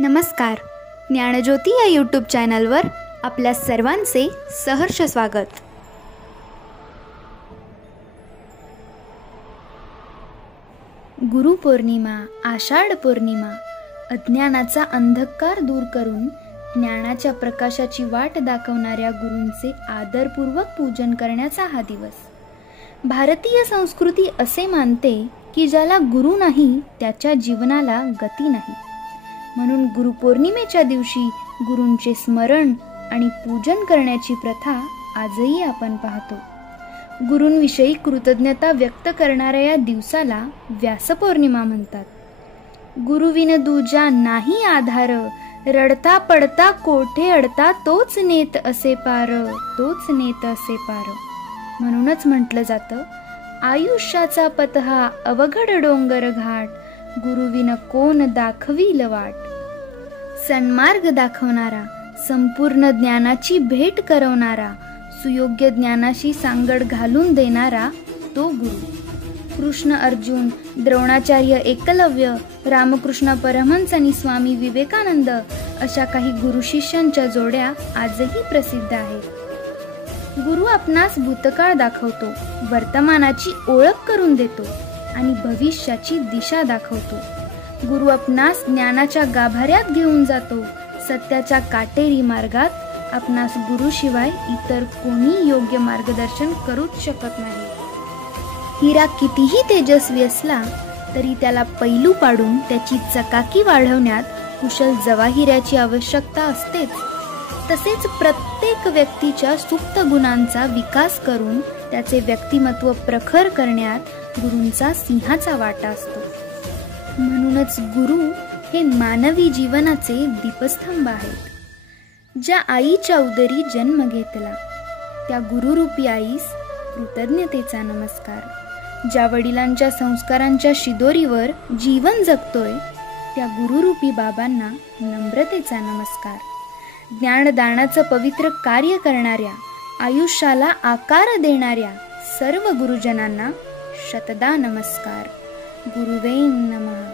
नमस्कार. ज्ञानज्योती या यूट्यूब चॅनलवर आपल्या सर्वांचे सहर्ष स्वागत. गुरुपौर्णिमा, आषाढ पौर्णिमा अज्ञानाचा अंधकार दूर करून ज्ञानाच्या प्रकाशाची वाट दाखवणाऱ्या गुरूंचे आदरपूर्वक पूजन करण्याचा हा दिवस. भारतीय संस्कृती असे मानते की ज्याला गुरु नाही त्याच्या जीवनाला गती नाही. म्हणून गुरुपौर्णिमेच्या दिवशी गुरूंचे स्मरण आणि पूजन करण्याची प्रथा आजही आपण पाहतो. गुरूंविषयी कृतज्ञता व्यक्त करणाऱ्या या दिवसाला व्यासपौर्णिमा म्हणतात. गुरुविन दूजा नाही आधार, रडता पडता कोठे अडता तोच नेत असे पार, तोच नेत असे पार. म्हणूनच म्हटलं जातं, आयुष्याचा पथ हा अवघड डोंगर घाट, गुरुविन कोण दाखवील वाट. सन्मार्ग दाखवणारा, संपूर्ण ज्ञानाची भेट करवणारा, सुयोग्य ज्ञानाशी सांगड घालून देणारा तो गुरु. कृष्ण अर्जुन, द्रोणाचार्य एकलव्य, रामकृष्ण परमहंस आणि स्वामी विवेकानंद अशा काही गुरु शिष्यांच्या जोड्या आजही प्रसिद्ध आहेत. गुरु आपणास भूतकाळ दाखवतो, वर्तमानाची ओळख करून देतो आणि भविष्याची दिशा दाखवतो. गुरु आपणास ज्ञानाच्या गाभाऱ्यात घेऊन जातो. सत्याच्या काटेरी मार्गात आपणास गुरुशिवाय इतर कोणी योग्य मार्गदर्शन करूच शकत नाही. हिरा कितीही तेजस्वी असला तरी त्याला पैलू पाडून त्याची चकाकी वाढवण्यात कुशल जवाहिऱ्याची आवश्यकता असतेच. तसेच प्रत्येक व्यक्तीच्या सुप्त गुणांचा विकास करून त्याचे व्यक्तिमत्व प्रखर करण्यात गुरूंचा सिंहाचा वाटा असतो. म्हणूनच गुरु हे मानवी जीवनाचे दीपस्तंभ आहेत. ज्या आईच्या उदरी जन्म घेतला त्या गुरुरूपी आईस कृतज्ञतेचा नमस्कार. ज्या वडिलांच्या संस्कारांच्या शिदोरीवर जीवन जगतोय त्या गुरुरूपी बाबांना नम्रतेचा नमस्कार. ज्ञानदानाचं पवित्र कार्य करणाऱ्या, आयुष्याला आकार देणाऱ्या सर्व गुरुजनांना शतदा नमस्कार. गुरुवे नमः.